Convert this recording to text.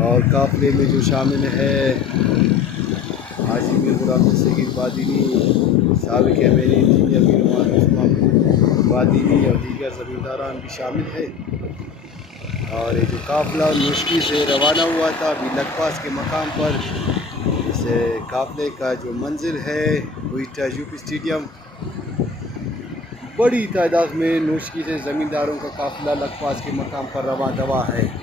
और काफिले में जो शामिल है हाजी मीर गुलाम सगीर बादीनी, साबिक अमीर इंजीनियर मीर बादीनी और दीगर ज़मींदारान भी शामिल है। और ये जो काफिला नोशकी से रवाना हुआ था अभी लकपास के मकाम पर, इस काफिले का जो मंजिल है वही यूपी स्टेडियम। बड़ी तादाद में नोशकी से ज़मींदारों का काफिला लकपास के मकाम पर रवा दवा है।